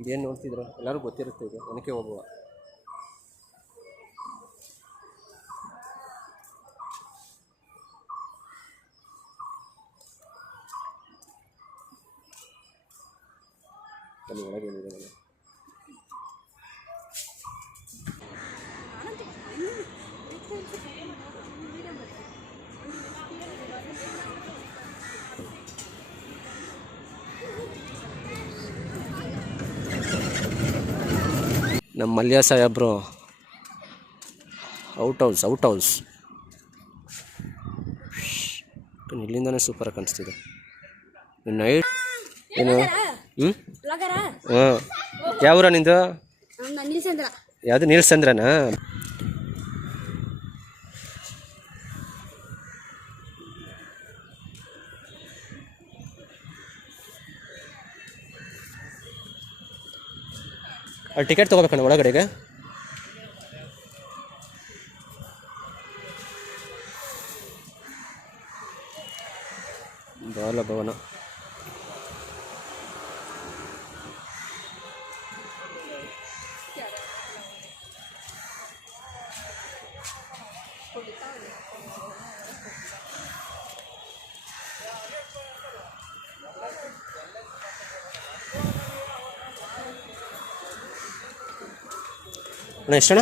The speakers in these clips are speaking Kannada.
ಇದೇನು ನೋಡ್ತಿದ್ರು ಎಲ್ಲರೂ ಗೊತ್ತಿರುತ್ತೆ, ಇದು ಒನಕೆ ಹೋಗುವ. ಅಲ್ಲಿ ಒಳಗೆ ಏನಿದೆ ನೋಡಿ. ನಮ್ಮ ಮಲ್ಯ ಸಾಹೇಬ್ರು ಔಟ್ ಹೌಸ್ ಇಲ್ಲಿಂದನೇ ಸೂಪರಾಗಿ ಕಾಣಿಸ್ತಿದೆ. ನೈಟ್ ಏನು ಹಾಂ ಯಾವೂರ ನಿಂದು? ಯಾವುದು ನೀಲ್ಸಂದ್ರನಾ? ಅಲ್ಲಿ ಟಿಕೆಟ್ ತೊಗೋಬೇಕಣ್ಣ ಒಳಗಡೆಗೆ. ಬಾಲಭವನ ಅಣ್ಣ ಎಷ್ಟಣ್ಣ?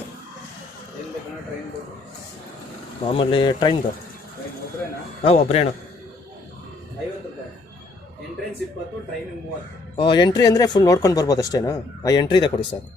ಮಾಮೂಲಿ ಟ್ರೈನ್ದು ಹಾಂ ಒಬ್ಬರೇ ಅಣ್ಣ. ಎಂಟ್ರಿ ಅಂದರೆ ಫುಲ್ ನೋಡ್ಕೊಂಡು ಬರ್ಬೋದು ಅಷ್ಟೇನಾ? ಆ ಎಂಟ್ರಿ ಇದೆ ಕೊಡಿ ಸರ್.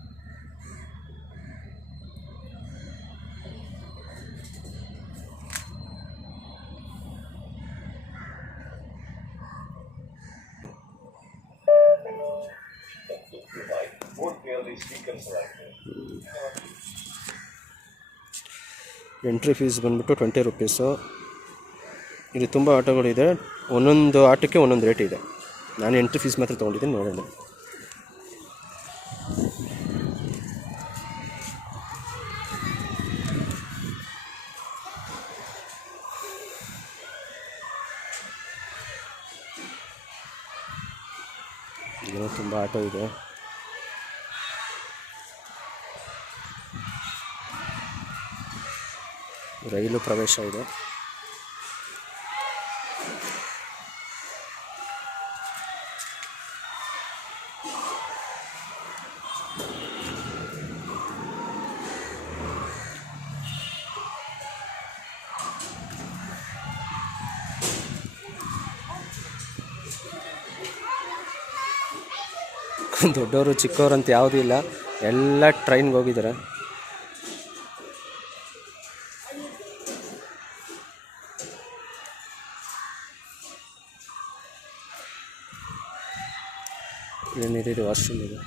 ಎಂಟ್ರಿ ಫೀಸ್ ಬಂದುಬಿಟ್ಟು 20 ರೂಪೀಸು. ಇಲ್ಲಿ ತುಂಬ ಆಟೋಗಳಿದೆ, ಒಂದೊಂದು ಆಟಕ್ಕೆ ಒಂದೊಂದು ರೇಟ್ ಇದೆ. ನಾನು ಎಂಟ್ರಿ ಫೀಸ್ ಮಾತ್ರ ತೊಗೊಂಡಿದ್ದೀನಿ, ನೋಡೋಣ. ಏನೋ ತುಂಬ ಆಟೋ ಇದೆ. ರೈಲು ಪ್ರವೇಶ ಇದೆ. ದೊಡ್ಡವರು ಚಿಕ್ಕವರು ಅಂತ ಯಾವುದೂ ಇಲ್ಲ, ಎಲ್ಲ ಟ್ರೈನ್ಗೆ ಹೋಗಿದ್ದಾರೆ. ಏನಿದೆ ವಾಶ್ರೂಮ್ ಇದೆ.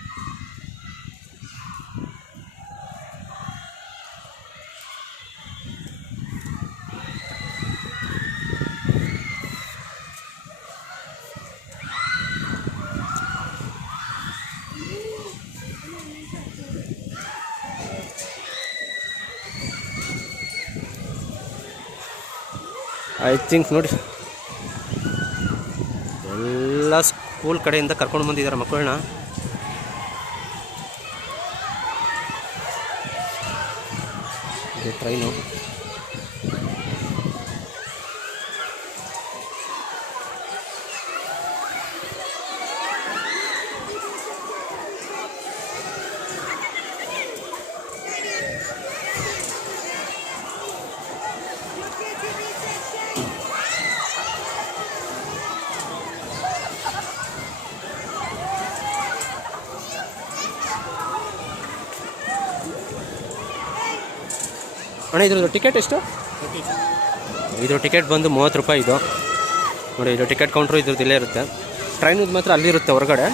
ಐ ಥಿಂಕ್ ನೋಡಿ ಎಲ್ಲ ಸ್ಕೂಲ್ ಕಡೆಯಿಂದ ಕರ್ಕೊಂಡು ಬಂದಿದ್ದಾರೆ ಮಕ್ಕಳನ್ನ. ಇದು ಟ್ರೈನು. ಅಣ್ಣ ಇದ್ರದ್ದು ಟಿಕೆಟ್ ಎಷ್ಟು? ಇದ್ರ ಟಿಕೆಟ್ ಬಂದು 30 ರೂಪಾಯಿ. ಇದು ನೋಡಿ, ಇದು ಟಿಕೆಟ್ ಕೌಂಟ್ರು ಇದ್ರದ್ದು ಇಲ್ಲೇ ಇರುತ್ತೆ. ಟ್ರೈನದ್ದು ಮಾತ್ರ ಅಲ್ಲಿರುತ್ತೆ ಹೊರಗಡೆ,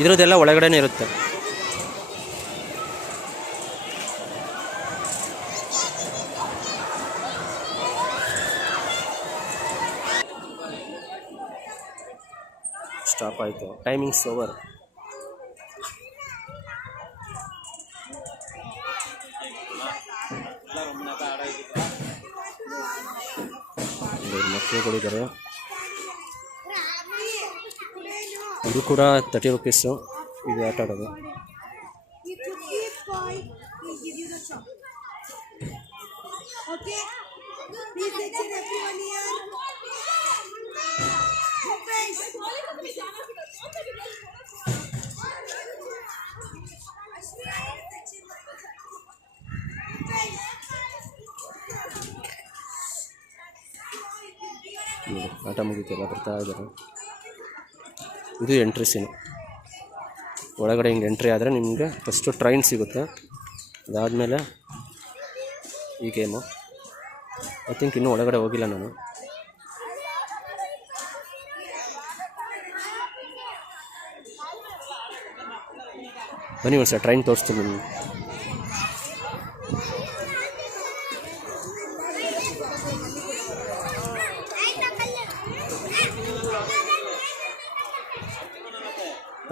ಇದ್ರದ್ದೆಲ್ಲ ಒಳಗಡೆನೇ ಇರುತ್ತೆ. ಸ್ಟಾಪ್ ಆಯಿತು, ಟೈಮಿಂಗ್ಸ್ ಓವರ್. ಮಕ್ಕಳುಗಳಿದ್ದಾರೆ. ಇದು ಕೂಡ 30 ರೂಪೀಸು. ಇದು ಆಟ ಆಡೋದು. If you keep point, we'll give you the chop. Okay? Please attention everyone here. Guys. ಆಟ ಮುಗಿತೆಲ್ಲ ಬರ್ತಾ ಇದ್ದಾರೆ. ಇದು ಎಂಟ್ರಿ ಸೀನು. ಒಳಗಡೆ ಹಿಂಗೆ ಎಂಟ್ರಿ ಆದರೆ ನಿಮಗೆ ಫಸ್ಟು ಟ್ರೈನ್ ಸಿಗುತ್ತೆ. ಅದಾದಮೇಲೆ ಈ ಗೇಮು. ಐ ಥಿಂಕ್ ಇನ್ನೂ ಒಳಗಡೆ ಹೋಗಿಲ್ಲ ನಾನು. ಬನ್ನಿ ಒಂದು ಸರ್ ಟ್ರೈನ್ ತೋರಿಸ್ತೀನಿ ನಿಮಗೆ.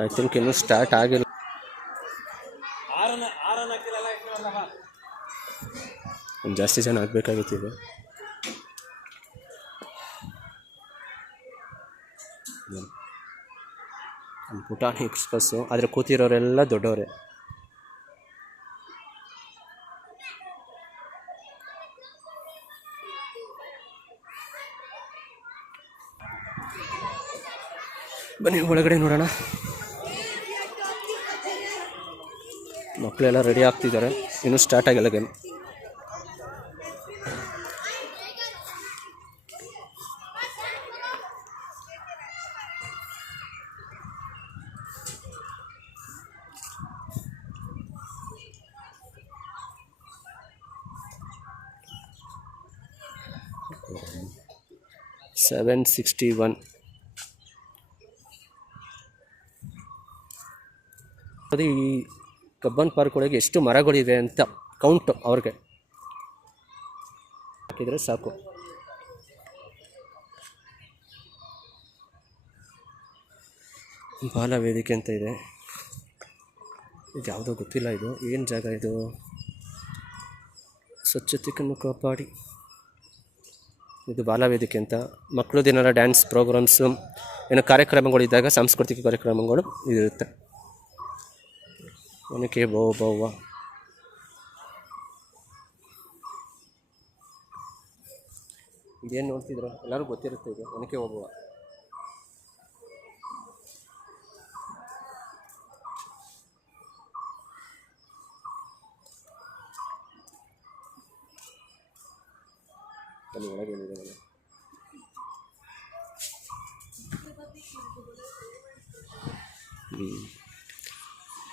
ಐ ಥಿಂಕ್ ಇನ್ನೂ ಸ್ಟಾರ್ಟ್ ಆಗಿಲ್ಲ. ಒಂದು ಜಾಸ್ತಿ ಜನ ಆಗಬೇಕಾಗಿತ್ತು ಇದು. ಪುಟಾಣಿ ಎಕ್ಸ್ಪ್ರೆಸ್ಸು. ಆದರೆ ಕೂತಿರೋರೆಲ್ಲ ದೊಡ್ಡವರೇ. ಬನ್ನಿ ಒಳಗಡೆ ನೋಡೋಣ. ಮಕ್ಕಳೆಲ್ಲ ರೆಡಿ ಆಗ್ತಿದ್ದಾರೆ. ಇನ್ನೂ ಸ್ಟಾರ್ಟ್ ಆಗಿಲ್ಲ ಗೇಮ್. $761. ಅದು ಈ ಕಬ್ಬನ್ ಪಾರ್ಕ್ ಒಳಗೆ ಎಷ್ಟು ಮರಗಳಿವೆ ಅಂತ ಕೌಂಟು ಅವ್ರಿಗೆ ಹಾಕಿದರೆ ಸಾಕು. ಬಾಲ ವೇದಿಕೆ ಅಂತ ಇದೆ. ಇದು ಯಾವುದೋ ಗೊತ್ತಿಲ್ಲ. ಇದು ಏನು ಜಾಗ ಇದು? ಸ್ವಚ್ಛತೆಯನ್ನು ಕಾಪಾಡಿ. ಇದು ಬಾಲವೇದಿಕೆ ಅಂತ. ಮಕ್ಕಳು ದಿನ ಡ್ಯಾನ್ಸ್ ಪ್ರೋಗ್ರಾಮ್ಸು ಏನೋ ಕಾರ್ಯಕ್ರಮಗಳಿದ್ದಾಗ ಸಾಂಸ್ಕೃತಿಕ ಕಾರ್ಯಕ್ರಮಗಳು ಇರುತ್ತೆ. ಒನಕೆ ಓಬವ್ವ. ಇದೇನು ನೋಡ್ತಿದ್ರು ಎಲ್ಲರೂ ಗೊತ್ತಿರುತ್ತೆ. ಇದು ಒನಕೆ ಓಬವ್ವ. ಒಳಗೇನಿದೆ ನನಗೆ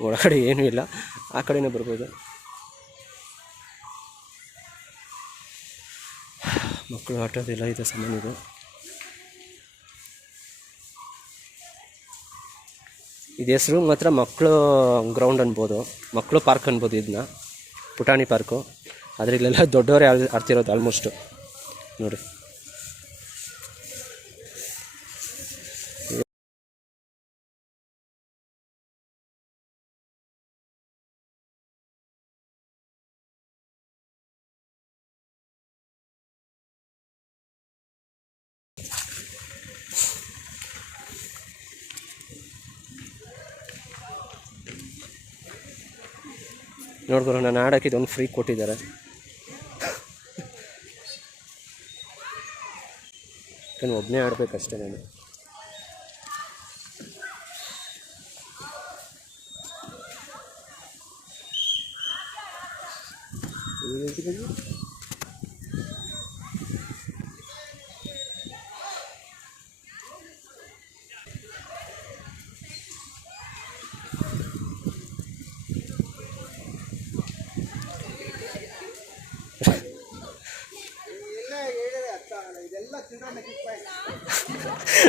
ಒಳಗಡೆ ಏನೂ ಇಲ್ಲ. ಆ ಕಡೆನೇ ಬರ್ಬೋದು. ಮಕ್ಕಳು ಆಟೋದೆಲ್ಲ ಇದೆ ಸಾಮಾನು. ಇದು ಹೆಸರು ಮಾತ್ರ ಮಕ್ಕಳು ಗ್ರೌಂಡ್ ಅನ್ಬೋದು, ಮಕ್ಕಳು ಪಾರ್ಕ್ ಅನ್ಬೋದು. ಇದನ್ನ ಪುಟಾಣಿ ಪಾರ್ಕು. ಆದರೆ ಇಲ್ಲೆಲ್ಲ ದೊಡ್ಡವರೇ ಆಡ್ತಿರೋದು ಆಲ್ಮೋಸ್ಟು. ನೋಡಿ ನೋಡ್ಕೊಳ ನಾನು ಆಡೋಕ್ಕೆ ಇದೊಂದು ಫ್ರೀ ಕೊಟ್ಟಿದ್ದಾರೆ. ನಾನು ಒಬ್ಬನೇ ಆಡಬೇಕಷ್ಟೇ ನಾನು.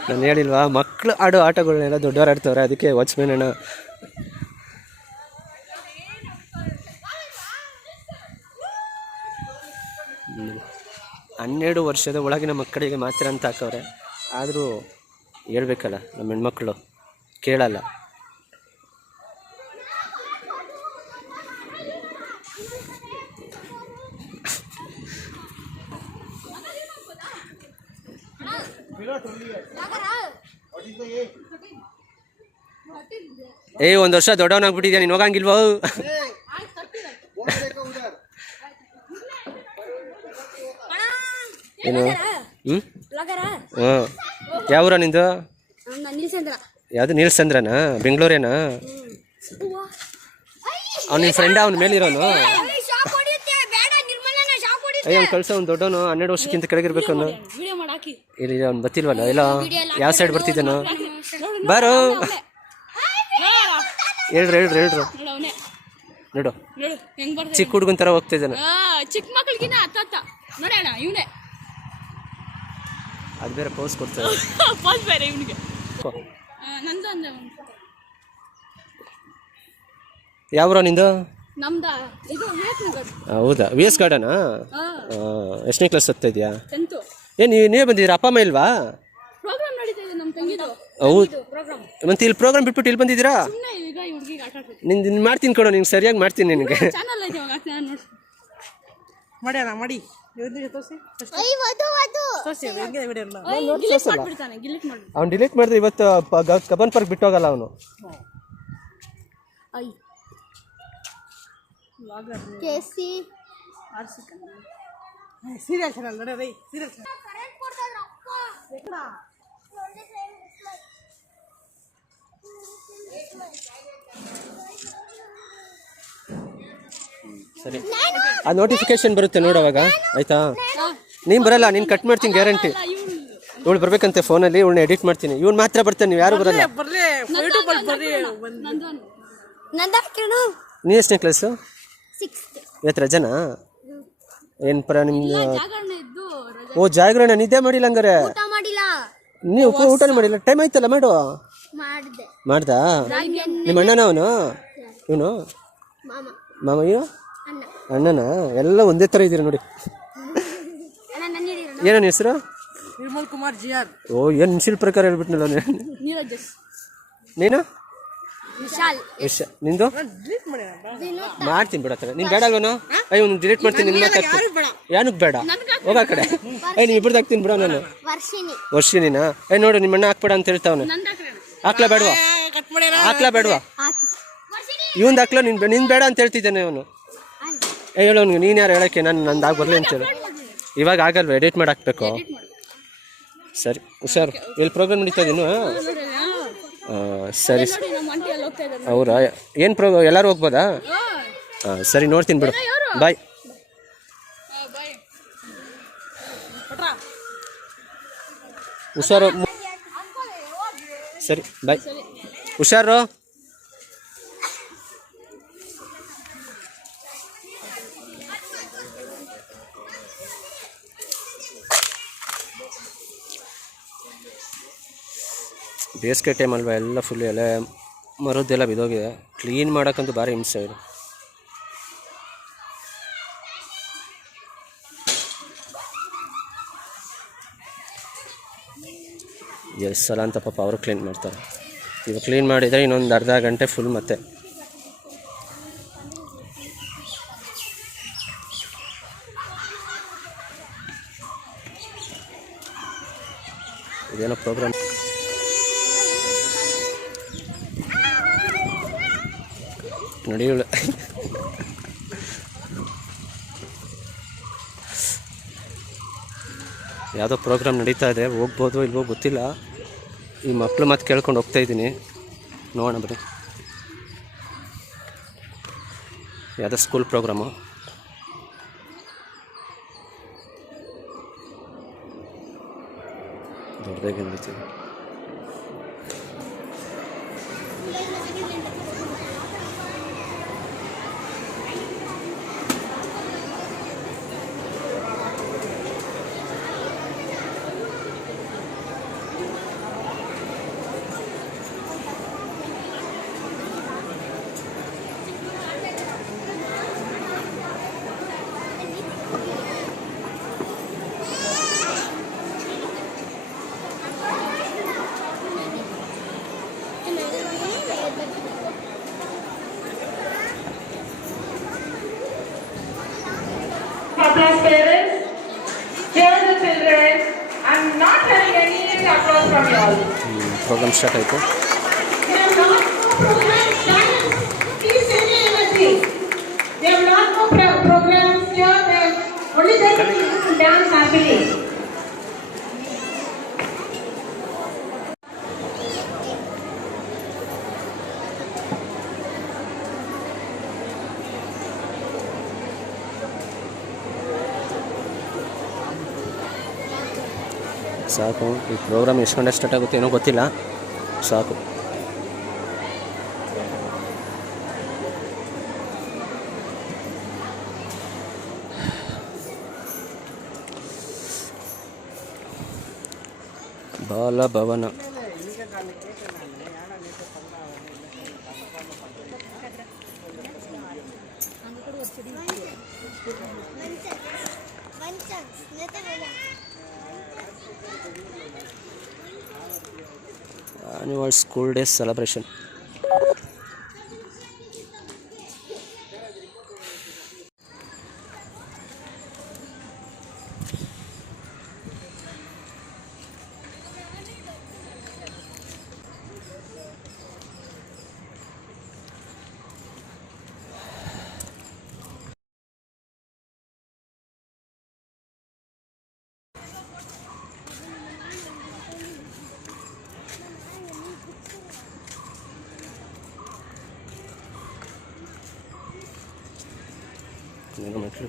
ನಾನು ಹೇಳಿಲ್ವಾ ಮಕ್ಕಳು ಆಡೋ ಆಟಗಳನ್ನೆಲ್ಲ ದೊಡ್ಡವರು ಆಡ್ತವ್ರೆ. ಅದಕ್ಕೆ ವಾಚ್ಮ್ಯಾನ್ ಅಣ್ಣ 12 ವರ್ಷದ ಒಳಗಿನ ಮಕ್ಕಳಿಗೆ ಮಾತ್ರ ಅಂತ ಹಾಕವ್ರೆ. ಆದರೂ ಹೇಳ್ಬೇಕಲ್ಲ, ನಮ್ಮ ಹೆಣ್ಮಕ್ಳು ಕೇಳಲ್ಲ. What is the age? ಒಂದು ವರ್ಷ ದೊಡ್ಡವನಾಗ್ಬಿಟ್ಟಿದ್ಯಾ ನೀನು ಹೋಗಂಗಿಲ್ವೋ? ಏನು ಹ್ಞೂ ಹಾಂ ಯಾವೂರ ನಿಂದು? ಯಾವುದು ನೀಲ್ಸಂದ್ರನಾ? ಬೆಂಗಳೂರೇನಾ? ಅವ್ನು ನಿನ್ನ ಫ್ರೆಂಡ ಅವ್ನ ಮೇಲಿರೋನು? ಅಯ್ಯ ಅವ್ನು ಕಳ್ಸೋ ಅವ್ನು ದೊಡ್ಡವನು 12 ವರ್ಷಕ್ಕಿಂತ ಕೆಳಗಿರ್ಬೇಕು ಅವನು. ಇಲ್ಲಿ ಅವ್ನು ಬರ್ತಿಲ್ವಲ್ಲ ಎಲ್ಲ ಯಾವ ಸೈಡ್ ಬರ್ತಿದ್ದಾನು? ಬಾರೋ ಹೇಳ್ರು ನೋಡು ಚಿಕ್ಕ ಹುಡುಗನ ಥರ ಹೋಗ್ತಾ ಇದ್ದಾನೆ. ಚಿಕ್ಕ ಮಕ್ಳಿಗಿನ ನೋಡೋಣ ಇವನೇ ಅದು ಬೇರೆ ಪೋಸ್ ಕೊಡ್ತಾರೆ. ಪೋಸ್ ಬೇರೆ ಇವನಿಗೆ ನಂದು ಅಂದ ಯಾವ್ರ ನಿಂದು? ನಮ್ದ ಇದು ವಿವೇಕ್ನಗರ್. ಹೌದಾ ವಿ ಎಸ್ ಗಾರ್ಡನಾ? ಎಷ್ಟನೇ ಕ್ಲಾಸ್ ಓದ್ತಾ ಇದೆಯಾ? 10th. ನೀವೇ ಬಂದಿದ್ದೀರಾ? ಅಪ್ಪ ಅಮ್ಮ ಇಲ್ವಾ? ಪ್ರೋಗ್ರಾಮ್ ನಡೀತಾ ಇದೆ ನಮ್ಮ ತಂಗಿದು. ಹೌದು ಪ್ರೋಗ್ರಾಮ್ ಮತ್ತೆ ಇಲ್ಲಿ ಪ್ರೋಗ್ರಾಮ್ ಬಿಟ್ಬಿಟ್ಟು ಇಲ್ಲಿ ಬಂದಿದ್ದೀರಾ? ಸುಮ್ಮನೆ ಈಗ ಈ ಹುಡುಗಿಗೆ ಆಟ ಆಡ್ತೀನಿ. ನಿನ್ನ ಮಾಡ್ತೀನಿ ಕೊಡೋ, ನಿಂಗೆ ಸರಿಯಾಗಿ ಮಾಡ್ತೀನಿ ನಿನಗೆ. ಚಾನಲ್ ಐತೆ ಇವಾಗ ನಾನು ನೋಡಿ ಮಾಡ್ಯಾನ ಮಾಡಿ ತೋರಿಸಿ ಗಿಲಿಟ್ ಮಾಡ್ಬಿಡ್ತಾನೆ. ಗಿಲಿಟ್ ಮಾಡಿ ಅವ್ನು ಡಿಲೀಟ್ ಮಾಡಿದ್ರೆ ಇವತ್ತು ಕಬ್ಬನ್ ಪಾರ್ಕ್ ಬಿಟ್ಟೋಗಲ್ಲ ಅವನು. ಸೀರಿಯಲ್ ಚಾನಲ್ ನೋಡ್ರಿ ಸೀರಿಯಲ್ ಸರಿ ಆ ನೋಟಿಫಿಕೇಶನ್ ಬರುತ್ತೆ ನೋಡೋವಾಗ ಆಯ್ತಾ? ನೀನು ಬರಲ್ಲ, ನೀನು ಕಟ್ ಮಾಡ್ತೀನಿ ಗ್ಯಾರಂಟಿ. ಇವಳು ಬರ್ಬೇಕಂತೆ ಫೋನಲ್ಲಿ, ಇವಳನ್ನ ಎಡಿಟ್ ಮಾಡ್ತೀನಿ. ಇವ್ನು ಮಾತ್ರ ಬರ್ತಾನೆ, ನೀವು ಯಾರು ಬರಲ್ಲ. ಬರ್ಲಿ ಯೂಟ್ಯೂಬ್ ಬರ್ರಿ. ನೀ ಎಷ್ಟನೇ ಕ್ಲಾಸು? ಇವತ್ತು ರಜನಾ? ಏನು ನಿಮ್ದು? ಓ ಜಾಗರಣ ನಿದ್ದೆ ಮಾಡಿಲ್ಲ ಹಂಗಾರೆ? ನೀವು ಊಟನೇ ಮಾಡಿಲ್ಲ? ಟೈಮ್ ಆಯ್ತಲ್ಲ ಮಾಡು. ಮಾಡ್ದಾ? ನಿಮ್ಮ ಅಣ್ಣನ ಅವನು? ಇವನು ಮಾಮ ಇವ ಅಣ್ಣನ? ಎಲ್ಲ ಒಂದೇ ಥರ ಇದ್ದೀರ ನೋಡಿ. ಏನನ್ನ ಹೆಸರು? ನಿರ್ಮಲ್ ಕುಮಾರ್ ಜಿಆರ್. ಓ ಏನು ನಿಮಿಷದ ಪ್ರಕಾರ ಹೇಳ್ಬಿಟ್ನಲ್ಲ ನೀರಜ್. ನೀನು? ವಿಶಾಲ್. ನಿಂದು? ಮಾಡ್ತೀನಿ ಬಿಡತ್ತಾರ. ನೀನು ಬೇಡ ಅಲ್ವನು? ಅಯ್ಯ ಒಂದು ಡಿಲೀಟ್ ಮಾಡ್ತೀನಿ. ನಿನ್ನ ಮಾತಾಡ್ತೀನಿ. ಏನಕ್ಕೆ ಬೇಡ? ಹೋಗ ಆ ಕಡೆ. ನೀವು ಇಬ್ಬರದ್ದು ಹಾಕ್ತೀನಿ ಬಿಡ. ನಾನು ವರ್ಷಿನಿನಾ? ನೋಡು ನಿಮ್ಮ ಅಣ್ಣ ಹಾಕ್ಬೇಡ ಅಂತ ಹೇಳ್ತಾವನು. ಹಾಕ್ಲಾ ಬೇಡವಾ? ಹಾಕ್ಲಾ ಬೇಡವಾ? ಇವಂದು ಹಾಕ್ಲಾ? ನಿನ್ ಬೇಡ ಅಂತ ಹೇಳ್ತಿದ್ದಾನೆ ಅವನು. ಹೇಳೋನ್ಗೆ ನೀನು ಯಾರು ಹೇಳೋಕ್ಕೆ? ನಂದು ಆಗಿ ಬರಲಿ ಅಂತೇಳಿ. ಇವಾಗ ಆಗಲ್ವ? ಎಡಿಟ್ ಮಾಡಿ ಹಾಕ್ಬೇಕು. ಸರಿ ಹುಷಾರು. ಎಲ್ಲಿ ಪ್ರೋಗ್ರಾಮ್ ನಡೀತಾ ಇದೀನು? ಸರಿ ಹೌದಾ? ಏನು ಎಲ್ಲರೂ ಹೋಗ್ಬೋದಾ? ಹಾಂ ಸರಿ ನೋಡ್ತೀನಿ ಬಿಡು. ಬಾಯ್. ಹುಷಾರು. ಸರಿ ಬಾಯ್. ಹುಷಾರು. ಬೇಸಿಗೆ ಟೈಮ್ ಅಲ್ವಾ, ಎಲ್ಲ ಫುಲ್ ಎಲೆ ಮರದ್ದೆಲ್ಲ ಬಿದ್ದೋಗಿದೆ. ಕ್ಲೀನ್ ಮಾಡೋಕ್ಕಂತೂ ಭಾರಿ ಹಿಂಸೆ ಇದೆ. ಎಷ್ಟು ಸಲ ಅಂತ ಪಾಪ ಅವರು ಕ್ಲೀನ್ ಮಾಡ್ತಾರೆ. ಇವಾಗ ಕ್ಲೀನ್ ಮಾಡಿದರೆ ಇನ್ನೊಂದು ಅರ್ಧ ಗಂಟೆ ಫುಲ್ ಮತ್ತೆ. ಇದೇನೋ ಪ್ರೋಗ್ರಾಮ್ ನಡೆಯುಳ. ಯಾವುದೋ ಪ್ರೋಗ್ರಾಮ್ ನಡೀತಾ ಇದೆ, ಹೋಗ್ಬೋದು ಇಲ್ವೋ ಗೊತ್ತಿಲ್ಲ. ಈ ಮಕ್ಕಳು ಮತ್ತೆ ಕೇಳ್ಕೊಂಡು ಹೋಗ್ತಾಯಿದ್ದೀನಿ, ನೋಡೋಣ ಬನ್ನಿ. ಯಾವುದೋ ಸ್ಕೂಲ್ ಪ್ರೋಗ್ರಾಮು. ದೊಡ್ಡದಾಗಿ ನಡೀತೀವಿ. Applause parents, hear the children. I'm not having any applause from you all. Program start ಆಯಿತು. We have not Jubilee. ಸಾಕು. ಈ ಪ್ರೋಗ್ರಾಮ್ ಎಷ್ಟು ಗಂಟೆ ಸ್ಟಾರ್ಟ್ ಆಗುತ್ತೆ ಏನೋ ಗೊತ್ತಿಲ್ಲ. ಸಾಕು. Bal Bhavan. Annual school days celebration. ಏನೋ ಮಕ್ಕಳು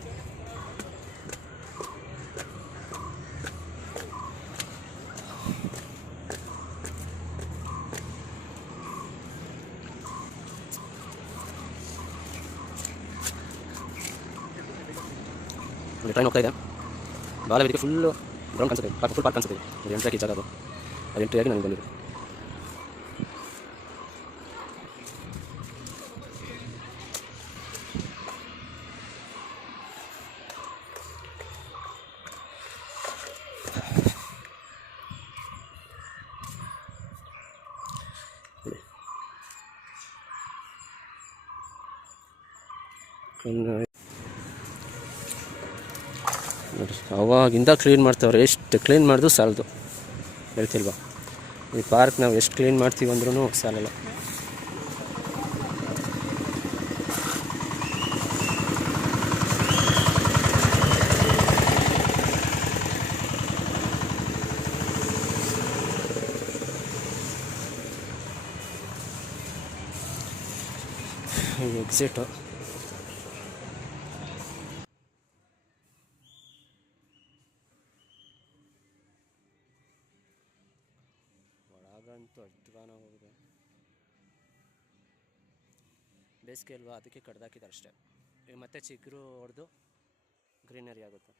ಟ್ರೈನ್ ಹೋಗ್ತಾ ಇದೆ. ಬಾಲವೇದಿಕೆ ಫುಲ್ಲು ಗ್ರೌಂಡ್ ಕಾಣಿಸುತ್ತೆ, ಫುಲ್ ಪಾರ್ಕ್ ಕಾಣಿಸುತ್ತೆ. ಅದು ಎಂಟ್ರಿ ಜಾಗ ಅದು ಎಂಟ್ರಿಯಾಗಿ ನನಗೆ ಬಂದಿದೆ. ನೋಡಿ ಅವಾಗಿಂದ ಕ್ಲೀನ್ ಮಾಡ್ತಾವ್ರೆ. ಎಷ್ಟು ಕ್ಲೀನ್ ಮಾಡಿದ್ರು ಸಾಲದು, ಹೇಳ್ತಿಲ್ವಾ? ಈ ಪಾರ್ಕ್ ನಾವು ಎಷ್ಟು ಕ್ಲೀನ್ ಮಾಡ್ತೀವಿ ಅಂದ್ರೂ ಸಾಲಲ್ಲ. ಎಕ್ಸಿಟು ಒಳಗಂತೂ ಅಧ್ವಾನ ಹೋಗಿದೆ. ಬೇಸಿಗೆ ಅಲ್ವಾ, ಅದಕ್ಕೆ ಕಡ್ದಾಕಿದ್ದಾರೆ ಅಷ್ಟೇ. ಈಗ ಮತ್ತೆ ಚಿಗುರು ಹೊಡೆದು ಗ್ರೀನರಿ ಆಗುತ್ತೆ.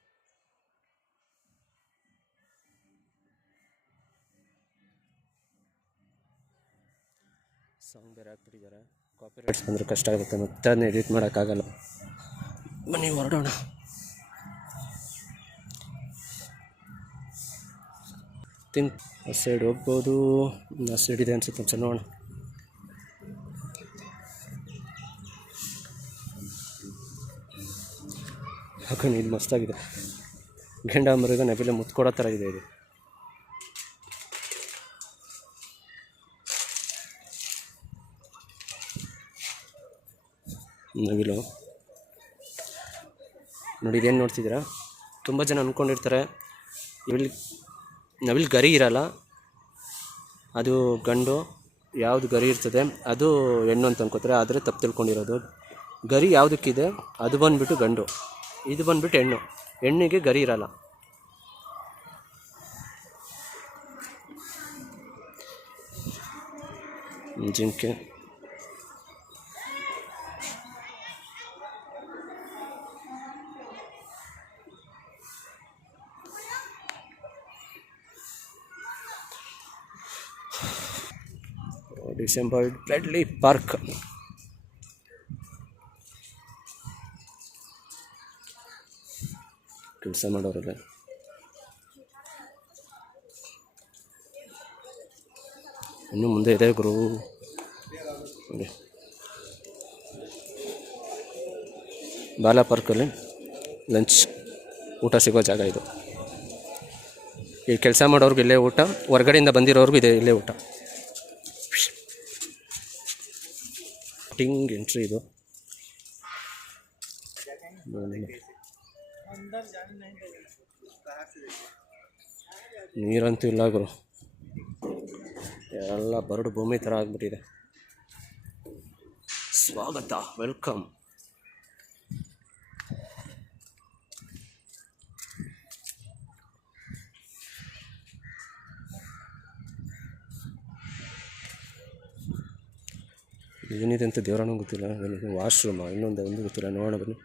ಸಾಂಗ್ ಬೇರೆ ಹಾಕ್ಬಿಟ್ಟಿದ್ದಾರೆ. ಕಾಪಿರೈಟ್ಸ್ ಬಂದರೆ ಕಷ್ಟ ಆಗುತ್ತೆ, ಮತ್ತೆ ಅದನ್ನ ಎಡಿಟ್ ಮಾಡೋಕ್ಕಾಗಲ್ಲ. ಬನ್ನಿ ಹೊರಡೋಣ. ಆ ಸೈಡ್ ಹೋಗ್ಬೋದು, ಆ ಸೈಡ್ ಇದೆ ಅನ್ಸುತ್ತೆ. ಒಂದ್ಸಲ ನೋಡೋಣ. ಹಾಕೊಂಡು ಇದು ಮಸ್ತಾಗಿದೆ. ಗಂಡ ಮರಿಗೆ ನವಿಲೆ ಮುತ್ಕೊಡೋ ಥರ ಇದೆ ಇದು. ನವಿಲು ನೋಡಿ, ಇದೇನು ನೋಡ್ತಿದ್ದೀರಾ? ತುಂಬ ಜನ ಅಂದ್ಕೊಂಡಿರ್ತಾರೆ ನವಿಲು ಗರಿ ಇರಲ್ಲ, ಅದು ಗಂಡು. ಯಾವುದು ಗರಿ ಇರ್ತದೆ ಅದು ಹೆಣ್ಣು ಅಂತ ಅಂದ್ಕೋತಾರೆ. ಆದರೆ ತಪ್ಪು ತಿಳ್ಕೊಂಡಿರೋದು. ಗರಿ ಯಾವುದಕ್ಕಿದೆ ಅದು ಬಂದುಬಿಟ್ಟು ಗಂಡು, ಇದು ಬಂದುಬಿಟ್ಟು ಹೆಣ್ಣು. ಹೆಣ್ಣಿಗೆ ಗರಿ ಇರಲ್ಲ. ಜಿಂಕೆ ಡಿಸೆಂಬರ್ ಬ್ರೆಡ್ಲಿ ಪಾರ್ಕ್. ಕೆಲಸ ಮಾಡೋರಲ್ಲ. ಇನ್ನು ಮುಂದೆ ಇದೆ ಗುರು. ನೋಡಿ, ಬಾಲ ಪಾರ್ಕಲ್ಲಿ ಲಂಚ್ ಊಟ ಸಿಗೋ ಜಾಗ ಇದು. ಈ ಕೆಲಸ ಮಾಡೋರ್ಗು ಇಲ್ಲೇ ಊಟ, ಹೊರಗಡೆಯಿಂದ ಬಂದಿರೋರ್ಗು ಇದೆ ಇಲ್ಲೇ ಊಟ. ಟಿಂಗ್ ಎಂಟ್ರಿ ಇದು. ನೀರಂತೂ ಇಲ್ಲ ಗುರು, ಎಲ್ಲ ಬರಡು ಭೂಮಿ ಥರ ಆಗ್ಬಿಟ್ಟಿದೆ. ಸ್ವಾಗತ, ವೆಲ್ಕಮ್. ಏನಿದೆ ಅಂತ ದೇವರನ್ನೂ ಗೊತ್ತಿಲ್ಲ. ವಾಶ್ರೂಮ ಇನ್ನೊಂದು ಒಂದು ಗೊತ್ತಿಲ್ಲ, ನೋಡೋಣ ಬನ್ನಿ.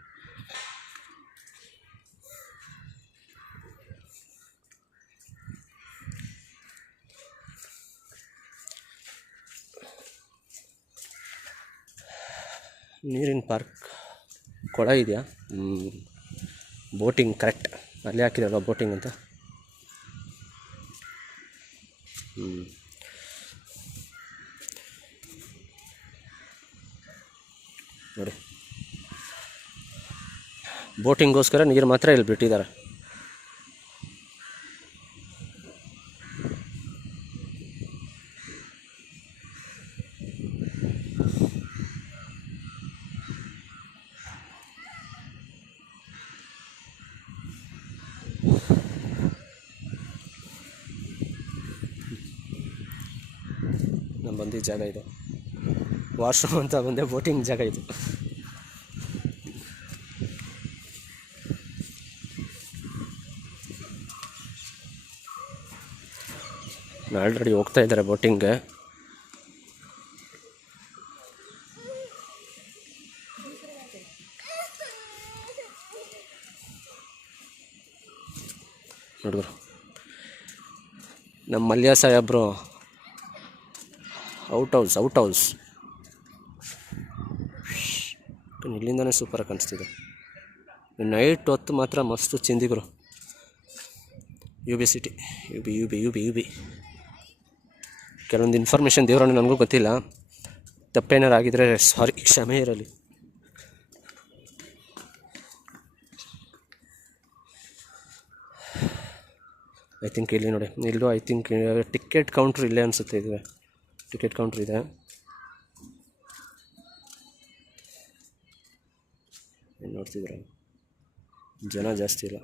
ನೀರಿನ ಪಾರ್ಕ್ ಕೊಳ ಇದೆಯಾ? ಬೋಟಿಂಗ್ ಕರೆಕ್ಟ್, ಅಲ್ಲೇ ಹಾಕಿರಲ್ಲ ಬೋಟಿಂಗ್ ಅಂತ. ನೋಡಿ, ಬೋಟಿಂಗ್ಗೋಸ್ಕರ ನೀರು ಮಾತ್ರ ಇಲ್ಲಿ ಬಿಟ್ಟಿದ್ದಾರೆ. ನಾನು ಬಂದಿದ್ದ ಜಾಗ ಇದು, ವಾಶ್ರೂಮ್ ಅಂತ ಬಂದೆ, ಬೋಟಿಂಗ್ ಜಾಗ ಇದು. ಆಲ್ರೆಡಿ ಹೋಗ್ತಾ ಇದ್ದಾರೆ ಬೋಟಿಂಗ್ಗೆ. ನೋಡಿದ್ರು ನಮ್ಮ ಮಲ್ಯ ಸಾಹೇಬ್ರು ಔಟ್ ಹೌಸ್ ಇಲ್ಲಿಂದನೇ ಸೂಪರಾಗಿ ಕಾಣಿಸ್ತಿದೆ. ನೈಟ್ ಹೊತ್ತು ಮಾತ್ರ ಮಸ್ತು ಚಿಂದಿಗರು. UB city, UB. ಕೆಲವೊಂದು ಇನ್ಫಾರ್ಮೇಷನ್ ದೇವರನ್ನು ನನಗೂ ಗೊತ್ತಿಲ್ಲ, ತಪ್ಪೇನಾರು ಆಗಿದ್ರೆ ಸಾರಿ, ಕ್ಷಮೆ ಇರಲಿ. ಐ ಥಿಂಕ್ ಇಲ್ಲಿ ನೋಡಿ, ಇಲ್ಲೂ ಐ ಥಿಂಕ್ ಟಿಕೆಟ್ ಕೌಂಟ್ರ್ ಇಲ್ಲೇ ಅನಿಸುತ್ತೆ. ಇದೆ ಟಿಕೆಟ್ ಕೌಂಟ್ರ್ ಇದೆ. ಏನು ನೋಡ್ತಿದ್ರೆ ಜನ ಜಾಸ್ತಿ ಇಲ್ಲ.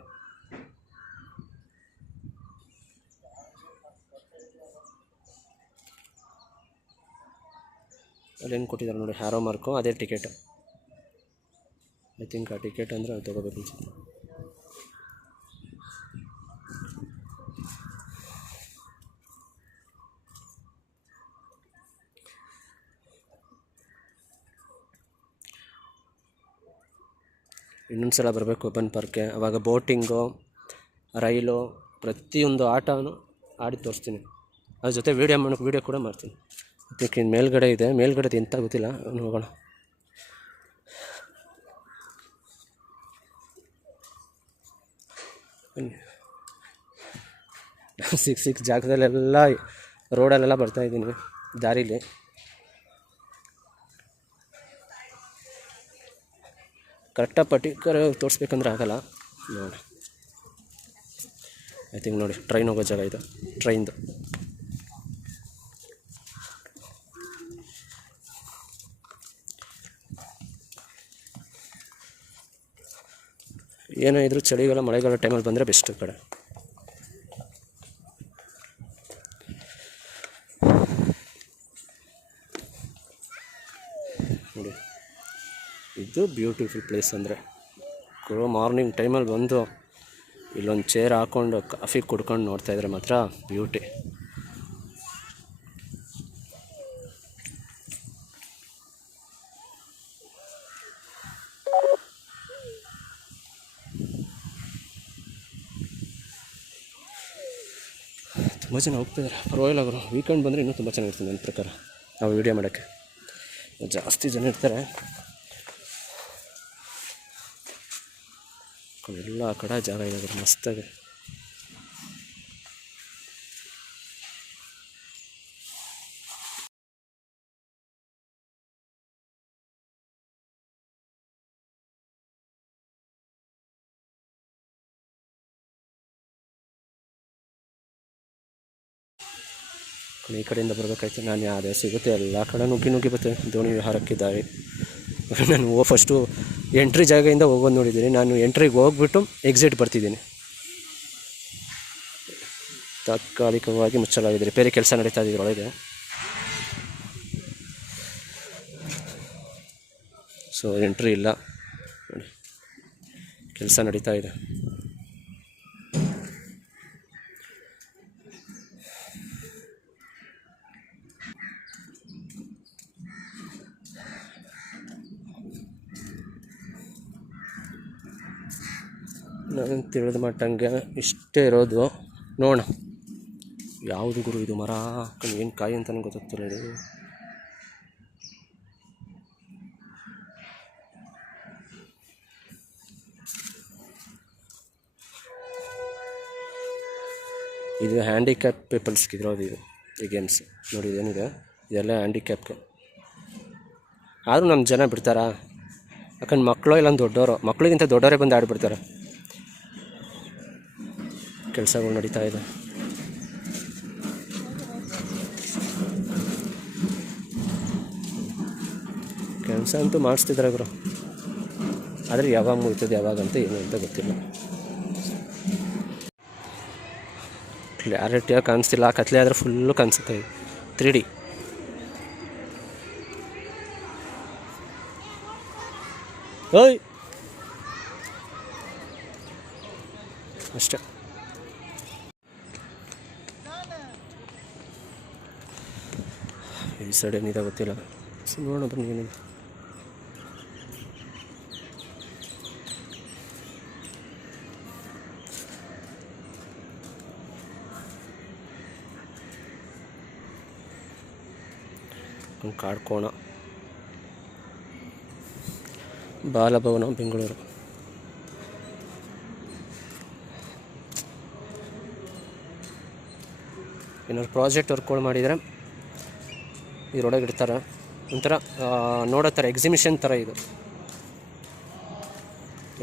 ಅಲ್ಲೇನು ಕೊಟ್ಟಿದ್ದಾರೆ ನೋಡಿ, ಹ್ಯಾರೋ ಮಾರ್ಕು, ಅದೇ ಟಿಕೆಟ್. ಐ ಥಿಂಕ್ ಆ ಟಿಕೆಟ್ ಅಂದರೆ ಅದು ತೊಗೋಬೇಕು ಅನ್ಸುತ್ತೆ. ಇನ್ನೊಂದು ಸಲ ಬರಬೇಕು ಓಪನ್ ಪಾರ್ಕ್ಗೆ, ಆವಾಗ ಬೋಟಿಂಗು, ರೈಲು, ಪ್ರತಿಯೊಂದು ಆಟನೂ ಆಡಿ ತೋರಿಸ್ತೀನಿ. ಅದ್ರ ಜೊತೆ ವೀಡಿಯೋ ಕೂಡ ಮಾಡ್ತೀನಿ. ಅದಕ್ಕೆ ಮೇಲ್ಗಡೆ ಇದೆ, ಮೇಲ್ಗಡೆದು ಎಂತ ಗೊತ್ತಿಲ್ಲ, ಹೋಗೋಣ. ಸಿಕ್ಕ ಜಾಗದಲ್ಲೆಲ್ಲ ರೋಡಲ್ಲೆಲ್ಲ ಬರ್ತಾಯಿದ್ದೀನಿ, ದಾರೀಲಿ. ಕರೆಕ್ಟಾಗಿ ಪರ್ಟಿಕ್ಯುಲರ್ ತೋರಿಸ್ಬೇಕಂದ್ರೆ ಆಗಲ್ಲ. ನೋಡಿ, ಐ ಥಿಂಕ್ ನೋಡಿ ಟ್ರೈನ್ ಹೋಗೋ ಜಾಗ ಇದು, ಟ್ರೈನ್ದು. ಏನೋ ಇದ್ರೂ ಚಳಿಗಾಲ ಮಳೆಗಾಲ ಟೈಮಲ್ಲಿ ಬಂದರೆ ಬೆಸ್ಟ್ ಕಡೆ. ನೋಡಿ, ಇದು ಬ್ಯೂಟಿಫುಲ್ ಪ್ಲೇಸ್. ಅಂದರೆ ಮಾರ್ನಿಂಗ್ ಟೈಮಲ್ಲಿ ಬಂದು ಇಲ್ಲೊಂದು ಚೇರ್ ಹಾಕ್ಕೊಂಡು ಕಾಫಿ ಕುಡ್ಕೊಂಡು ನೋಡ್ತಾಯಿದ್ರೆ ಮಾತ್ರ ಬ್ಯೂಟಿ. ತುಂಬ ಜನ ಹೋಗ್ತಿದ್ದಾರೆ, ಪರವಾಗಿಲ್ಲ ಅವರು. ವೀಕೆಂಡ್ ಬಂದರೆ ಇನ್ನೂ ತುಂಬ ಚೆನ್ನಾಗಿರ್ತದೆ ನನ್ನ ಪ್ರಕಾರ ನಾವು ವೀಡಿಯೋ ಮಾಡೋಕ್ಕೆ. ಜಾಸ್ತಿ ಜನ ಇರ್ತಾರೆ, ಎಲ್ಲ ಆ ಕಡೆ ಜಾಗ ಇದೆ ಮಸ್ತಾಗಿ. ಈ ಕಡೆಯಿಂದ ಬರಬೇಕಾಯ್ತು. ನಾನು ಯಾವುದೇ ಸಿಗುತ್ತೆ ಎಲ್ಲ ಕಡೆ ನುಗ್ಗಿ ಬರ್ತೇನೆ. ದೋಣಿ ವಿಹಾರಕ್ಕೆ ದಾರಿ. ನಾನು ಫಸ್ಟು ಎಂಟ್ರಿ ಜಾಗದಿಂದ ಹೋಗೋದು ನೋಡಿದ್ದೀನಿ. ನಾನು ಎಂಟ್ರಿಗೆ ಹೋಗ್ಬಿಟ್ಟು ಎಕ್ಸಿಟ್ ಬರ್ತಿದ್ದೀನಿ. ತಾತ್ಕಾಲಿಕವಾಗಿ ಮುಚ್ಚಲಾಗಿದೆ, ರಿಪೇರಿ ಕೆಲಸ ನಡೀತಾ ಇದೆ ಇದರೊಳಗೆ. ಸೊ ಎಂಟ್ರಿ ಇಲ್ಲ ನೋಡಿ, ಕೆಲಸ ನಡೀತಾ ಇದೆ. ನಾನು ತಿಳಿದ ಮಟ್ಟಂಗೆ ಇಷ್ಟೇ ಇರೋದು. ನೋಡೋಣ ಯಾವುದು ಗುರು ಇದು ಮರ, ಏನು ಕಾಯಿ ಅಂತ ನನಗೆ ಗೊತ್ತಾಗ್ತಿಲ್ಲ. ಇದು ಇದು ಹ್ಯಾಂಡಿಕ್ಯಾಪ್ ಪೀಪಲ್ಸ್ಗೆ ಇರೋದು ಇದು ಈ ಗೇಮ್ಸ್ ನೋಡಿ. ಇದೇನಿದೆ ಇದೆಲ್ಲ ಹ್ಯಾಂಡಿಕ್ಯಾಪ್ಗೆ. ಆದರೂ ನಮ್ಮ ಜನ ಬಿಡ್ತಾರಾ? ಯಾಕಂದ್ರೆ ಮಕ್ಕಳು ಇಲ್ಲ ದೊಡ್ಡವರು, ಮಕ್ಕಳಿಗಿಂತ ದೊಡ್ಡವರೇ ಬಂದು ಆಡಿಬಿಡ್ತಾರೆ. ಕೆಲಸಗಳು ನಡೀತಾ ಇದೆ. ಕೆಲಸ ಅಂತೂ ಮಾಡಿಸ್ತಿದ್ದಾರೆ ಗುರು, ಆದರೆ ಯಾವಾಗ ಮುಗಿತದೆ ಯಾವಾಗಂತ ಏನು ಅಂತ ಗೊತ್ತಿಲ್ಲ. ಕ್ಲಾರಿಟಿಯಾಗಿ ಕಾಣಿಸ್ತಿಲ್ಲ, ಕತ್ಲೆ ಆದರೆ ಫುಲ್ಲು ಕಾಣಿಸುತ್ತೆ 3D. ಓಯ್ ಅಷ್ಟೇ. ಈ ಸೈಡ್ ಏನಿದೆ ಗೊತ್ತಿಲ್ಲ, ನೋಡೋಣ ಬನ್ನಿ ಏನಿದೆ. ಕಾಡ್ಕೋಣ, ಬಾಲಭವನ, ಬೆಂಗಳೂರು. ಏನಾದ್ರು ಪ್ರಾಜೆಕ್ಟ್ ವರ್ಕ್ಗಳು ಮಾಡಿದರೆ ಇದರೊಳಗೆ ಇಡ್ತಾರೆ. ಒಂಥರ ನೋಡೋ ಥರ ಎಕ್ಸಿಬಿಷನ್ ಥರ ಇದು.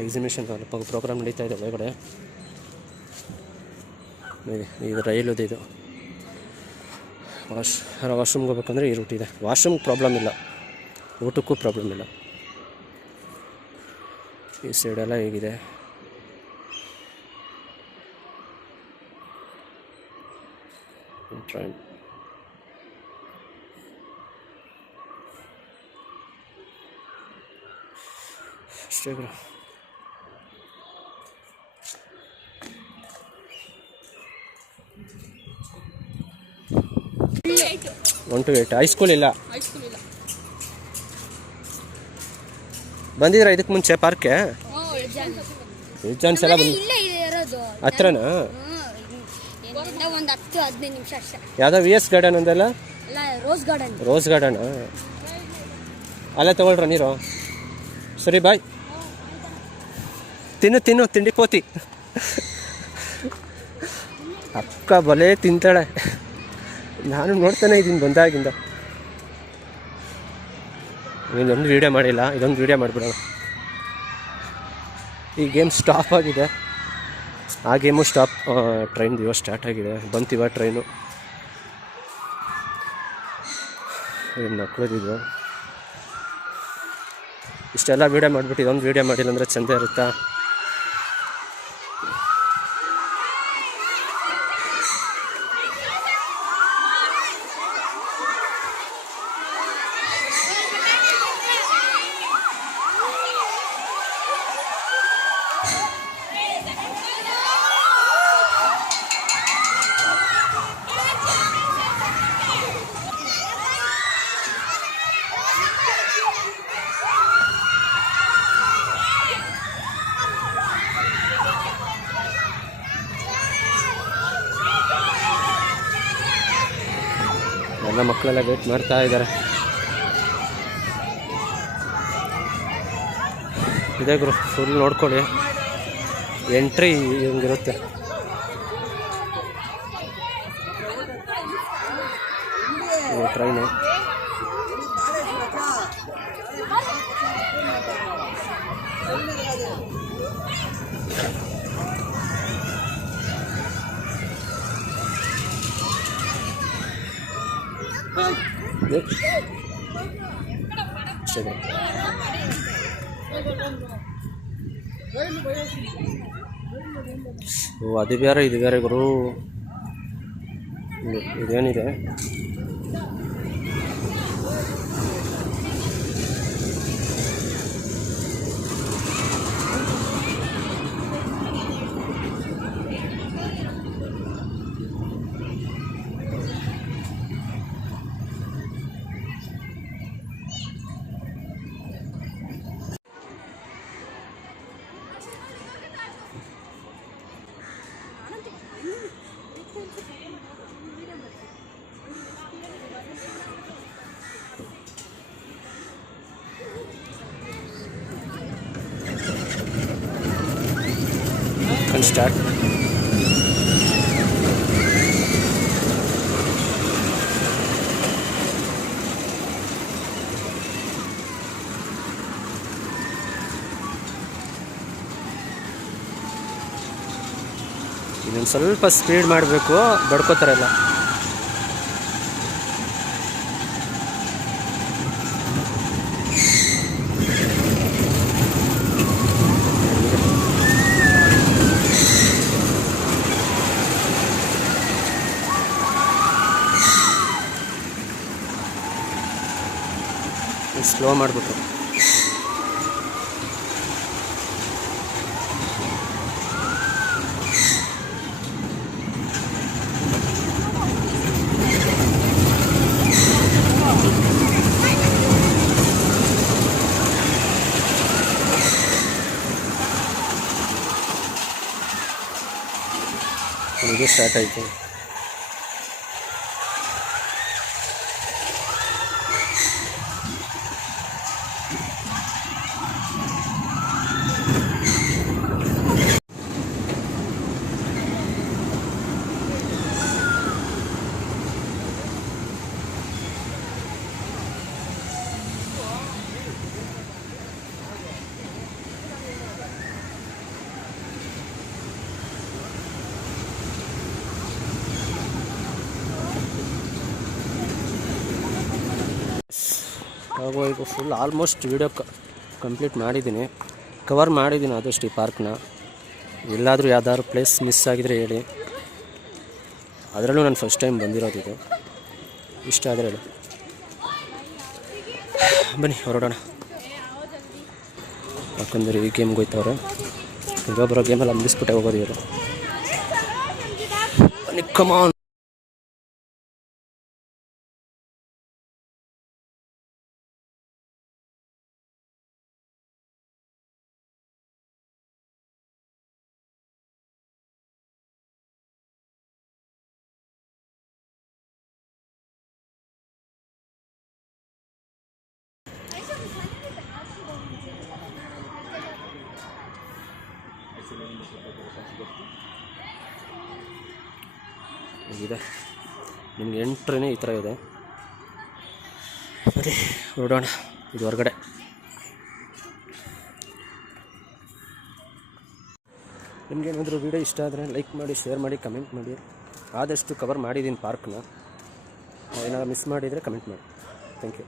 ಎಕ್ಸಿಬಿಷನ್ ಪ್ರೋಗ್ರಾಮ್ ನಡೀತಾ ಇದೆ ಒಳಗಡೆ. ಇದು ರೈಲುದು. ಇದು ವಾಶ್ರೂಮ್ಗೆ ಹೋಗ್ಬೇಕಂದ್ರೆ ಈ ರೂಟ್ ಇದೆ. ವಾಶ್ರೂಮ್ಗೆ ಪ್ರಾಬ್ಲಮ್ ಇಲ್ಲ, ಊಟಕ್ಕೂ ಪ್ರಾಬ್ಲಮ್ ಇಲ್ಲ. ಈ ಸೈಡೆಲ್ಲ ಹೇಗಿದೆ. ಟ್ರೈನ್ ಅಷ್ಟೇ. 1 to 8 ಹೈಸ್ಕೂಲ್ ಇಲ್ಲ. ಬಂದಿದ್ರ ಇದಕ್ಕೆ ಮುಂಚೆ ಪಾರ್ಕ್ಗೆ? ಎಕ್ಸಾಮ್ಸ್ ಎಲ್ಲ ಹತ್ರನಾ? ಒಂದು 10-15 ನಿಮಿಷ ಅಷ್ಟೇ. ಯಾವುದೋ VS ಗಾರ್ಡನ್ ಅಂದಲ್ಲ? Rose garden. ಅಲ್ಲೇ ತಗೊಳ್ರ ನೀರು. ಸರಿ ಬಾಯ್. ತಿನ್ನು ತಿಂಡಿ ಪೋತಿ. ಅಕ್ಕ ಬಲೆ ತಿಂತಾಳೆ, ನಾನು ನೋಡ್ತಾನೆ ಇದ್ದೀನಿ ಬಂದಾಗಿಂದ. ಇದೊಂದು ವೀಡಿಯೋ ಮಾಡಿಲ್ಲ, ಇದೊಂದು ವೀಡಿಯೋ ಮಾಡಿಬಿಡೋಣ. ಈ ಗೇಮ್ ಸ್ಟಾಪ್ ಆಗಿದೆ, ಆ ಗೇಮು ಸ್ಟಾಪ್. ಟ್ರೈನ್ ಇವಾಗ ಸ್ಟಾರ್ಟ್ ಆಗಿದೆ, ಬಂತಿವ ಟ್ರೈನು. ಮಕ್ಕಳದಿದ್ದು ಇಷ್ಟೆಲ್ಲ ವೀಡಿಯೋ ಮಾಡಿಬಿಟ್ಟು ಇದೊಂದು ವೀಡಿಯೋ ಮಾಡಿಲ್ಲ ಅಂದರೆ ಚೆಂದ ಇರುತ್ತಾ? ಎಲ್ಲ ಮಕ್ಕಳೆಲ್ಲ ವೇಟ್ ಮಾಡ್ತಾ ಇದ್ದಾರೆ. ಇದೇ ಗುರು, ಫುಲ್ ನೋಡ್ಕೊಳ್ಳಿ. ಎಂಟ್ರಿ ಹಿಂಗಿರುತ್ತೆ. ಟ್ರೈನು ಓ, ಅದು ಬೇರೆ ಇದು ಬೇರೆ ಗುರು. ಇದೇನಿದೆ ಸ್ಟಾರ್ಟ್. ಇನ್ನೊಂದು ಸ್ವಲ್ಪ ಸ್ಪೀಡ್ ಮಾಡಬೇಕು, ಬಡ್ಕೋತಾರಲ್ಲ. ಸ್ಲೋ ಮಾಡಿಬಿಟ್ಟು ಇದು ಸ್ಟಾರ್ಟ್ ಆಯಿತು. ಹಾಗೂ ಈಗ ಫುಲ್ ಆಲ್ಮೋಸ್ಟ್ ವೀಡಿಯೋ ಕಂಪ್ಲೀಟ್ ಮಾಡಿದ್ದೀನಿ, ಕವರ್ ಮಾಡಿದ್ದೀನಿ ಆದಷ್ಟು ಈ ಪಾರ್ಕ್ನ. ಎಲ್ಲಾದರೂ ಯಾವ್ದಾದ್ರು ಪ್ಲೇಸ್ ಮಿಸ್ ಆಗಿದರೆ ಹೇಳಿ. ಅದರಲ್ಲೂ ನಾನು ಫಸ್ಟ್ ಟೈಮ್ ಬಂದಿರೋದಿದೆ. ಇಷ್ಟ ಆದರೆ ಹೇಳಿ. ಬನ್ನಿ ಹೊರಡೋಣ. ಯಾಕಂದರೆ ಈ ಗೇಮ್ಗೆ ಹೋಯ್ತವ್ರೆ. ಈಗ ಬರೋ ಗೇಮೆಲ್ಲ ಮುಗಿಸ್ಬಿಟ್ಟೆ ಹೋಗೋದು ಇವರು. ಕಮಾನ್. ಇದೆ ನಿಮ್ಗೆ ಎಂಟ್ರೇ ಈ ಥರ ಇದೆ. ಸರಿ ಹೊರಡೋಣ. ಇದು ಹೊರಗಡೆ. ನಿಮಗೇನಾದರೂ ವೀಡಿಯೋ ಇಷ್ಟ ಆದರೆ ಲೈಕ್ ಮಾಡಿ, ಶೇರ್ ಮಾಡಿ, ಕಮೆಂಟ್ ಮಾಡಿ. ಆದಷ್ಟು ಕವರ್ ಮಾಡಿದ್ದೀನಿ ಪಾರ್ಕ್ನ. ಏನಾದ್ರು ಮಿಸ್ ಮಾಡಿದರೆ ಕಮೆಂಟ್ ಮಾಡಿ. Thank you.